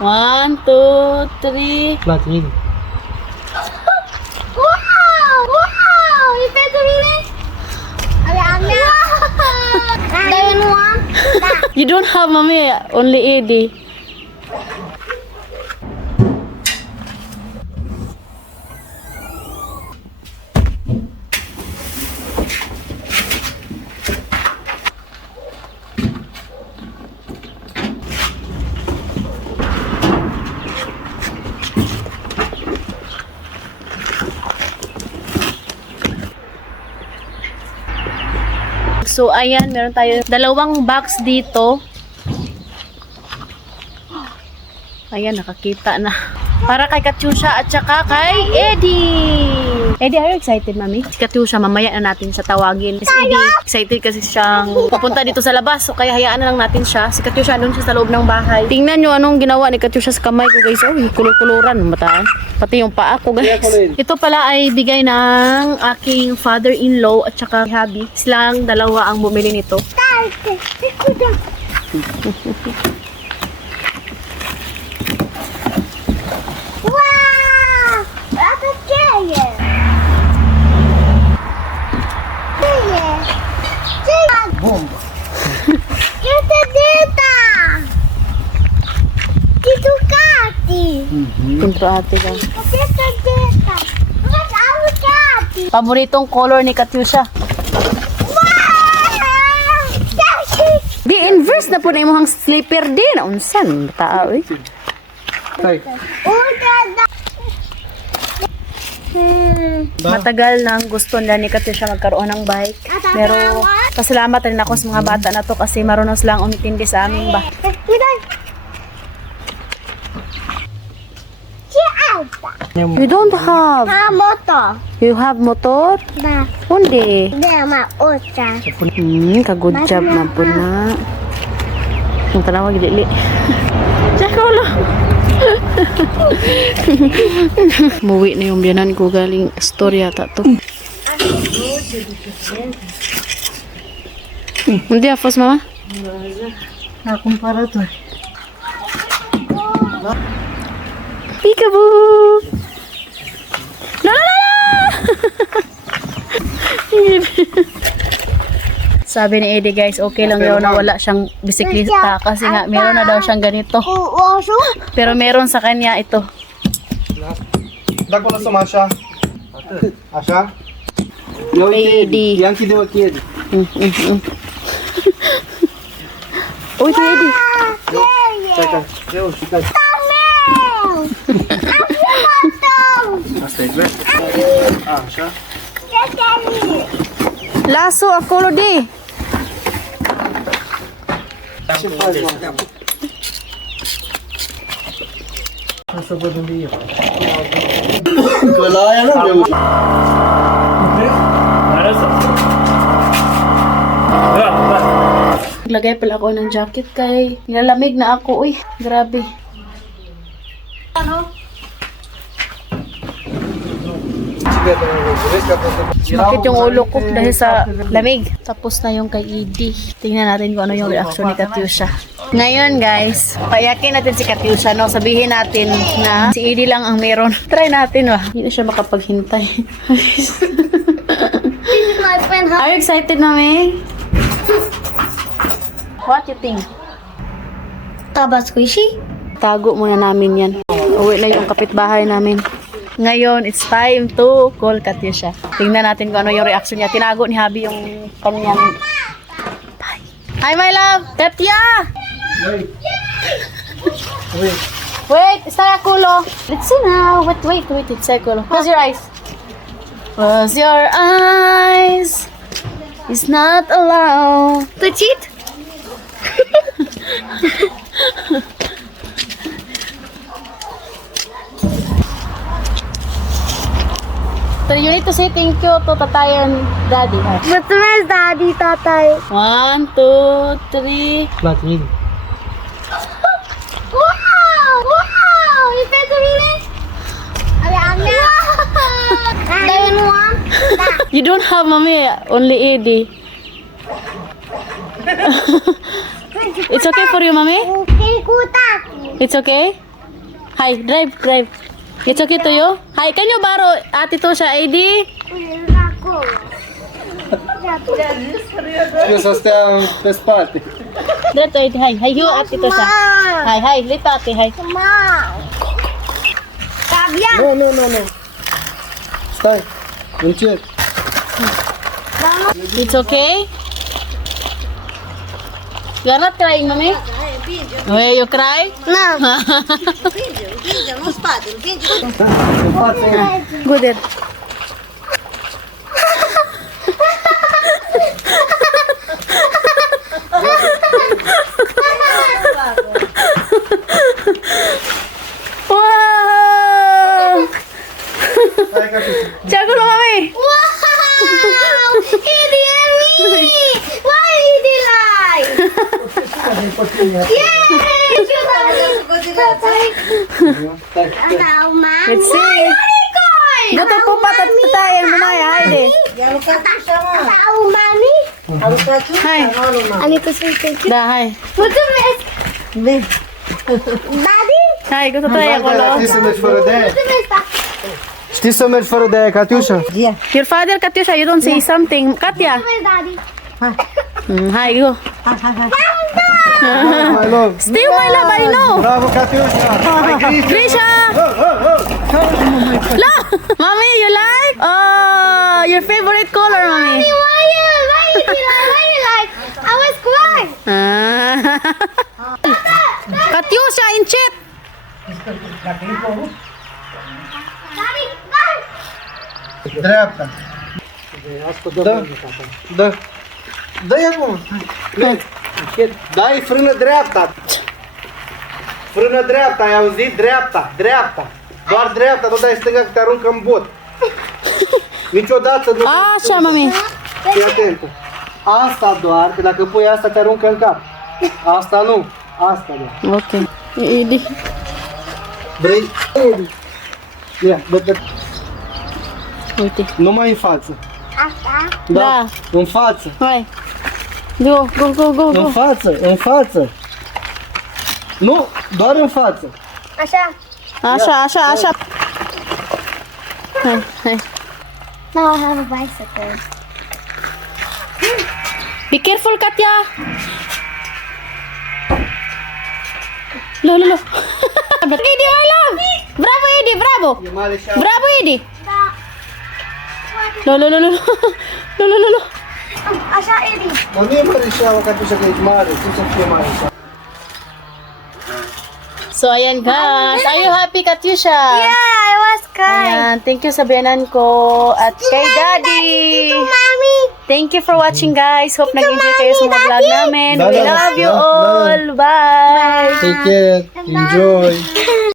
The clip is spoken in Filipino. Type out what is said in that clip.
1, 2, 3. Flat wing. Wow! Wow! Is that really? You don't have mommy, only Eddie. So, ayan, meron tayo dalawang box dito. Ayan, nakakita na. Para kay Katyusha at saka kay Eddie. Eddie, are you excited, mami? Si Katyusha, mamaya na natin siya tawagin. Si Eddie, excited kasi siyang papunta dito sa labas. So, kaya hayaan na lang natin siya. Si Katyusha, andun siya sa loob ng bahay. Tingnan nyo anong ginawa ni Katyusha sa kamay ko, guys. Oh, kulur-kuluran. Mataan. Pati yung paa ko, guys. Ito pala ay bigay ng aking father-in-law at saka hubby. Silang dalawa ang bumili nito. Wow! That's a giant! Boom. It's a data! Dito Kati! Pinto ate lang. It's a data! What's our Kati? Paboritong color ni Katyusha. Wow! Di inverse na po na imong slipper din. Unsan? Tao eh. Tay. Matagal nang gusto nila ni Katyusha magkaroon ng bike. Pero pasalamat rin ako sa mga bata na to kasi marunong silang umintindi sa aming bike. You don't have. Moto. You have motor? Na. Hindi. Na maota. Ka-good job na po na. Yung tanawag, dili. Tsaka ulo. Muwi na yung biyanan ko galing storya ta to. Hindi afos mama? Akong para to. Peekaboo! La la la la! Sabi ni Eddie guys, okay lang yun na wala siyang bisikleta kasi nga meron na daw siyang ganito. Pero meron sa kanya ito. Dag pala sa Masha. Asha? Eddie. Yang kid wa kid. Uy, ito Eddie. Teka. Yo, shikay. Astay, bet. Asha. Laso ako lo di. Nasa ba dun diyo? Wala yan lang. Naglagay pala ako ng jacket kay nilalamig na ako. Uy, grabe. Bakit yung ulo ko dahil sa lamig. Tapos na yung kay Edie. Tingnan natin kung ano yung reaction ni Katyusha. Ngayon guys, payakin natin si Katyusha, no? Sabihin natin na si Edie lang ang meron. Try natin, wah. Hindi na siya makapaghintay. My friend. Are you excited, mami? What you think? Taba squishy? Tago muna namin yan. Uwi na yung kapitbahay namin. Ngayon, it's time to call Katyusha. Tingnan natin kung ano yung reaction niya. Tinago ni Habi yung kanyang... Bye. Hi, my love! Katya! Wait, está culo. Let's see now. Wait, it's culo. Close your eyes. Close your eyes. It's not allowed to cheat. So you need to say thank you to tatay and daddy. But where's daddy, tatay? 1, 2, 3. Flat wing. Wow! Wow! Is that really? You don't have mommy, only Eddie. It's okay for you, mommy? It's okay? Hi, drive, drive. It's okay to you? Hi, can you borrow Ate Tosha ID? Ako. Eu să stea pe spate. Diretso ID, hi. Hi, you Ate Tosha. Hi, hi, lito ate, hi. Mama. Fabian. Nu. Stai. Încet. It's okay? You are not crying, mommy? Why you cry? No. În față e. Good. It. Wow! Hai ca și. Jago na, mami! Wow! Hindi me! Why hindi lie? Yay! Stai. Trauma. Let's see. Dito po patatay ang mamaya, haydi. Traumani. Hi. Ano ito sa Da, hi. What the mess? Daddy? Hi, gusto tayo ako, lo. Știi să mergi fără de aia? What the mess? Știi să mergi fără de aia, Catiușa? Your father, Katyusha, you don't say something. Katya. Daddy. Hi, go. My love. Still, my love, I know. Bravo, Catiușa. Hai, Grisha. Grisha! La! Mommy, you like? Oh, your favorite color, mommy. Why you like? I was crying. Katyusha, incet. Daddy, Dreapta. Da. Dă-i acum. Dai frână dreapta. Frână dreapta, ai auzit? Dreapta. Doar dreapta, nu dai stânga că te aruncă în bot. Niciodată nu... Așa, mami. Fii atentă. Asta doar, că dacă pui asta te aruncă în cap. Asta nu. Asta doar. Ok. Idi. Vrei? Ia, dă-te. Uite. Numai în față. Asta? Da. În față. Hai. Go, go, go, go, În go. față, în față. Nu, doar în față. Așa. Așa. Hai. Now I have a bicycle. Be careful, Katya. Lo. Edi, my love. Bravo, Edi, bravo. E mare și Bravo, Edi. Da. Lo. Așa, Edi. Mă, nu e mare și aua, ca tu să că e mare. Cum să fie mare și aua? So, ayan guys. Are you happy, Katyusha? Yeah, I was crying. Ayan, thank you sa biyanan ko at kay Daddy. Mommy. Thank you for watching, guys. Hope nag-enjoy kayo sa mga vlog namin. Da, We da, love you da, da. all. Bye. Take care, enjoy.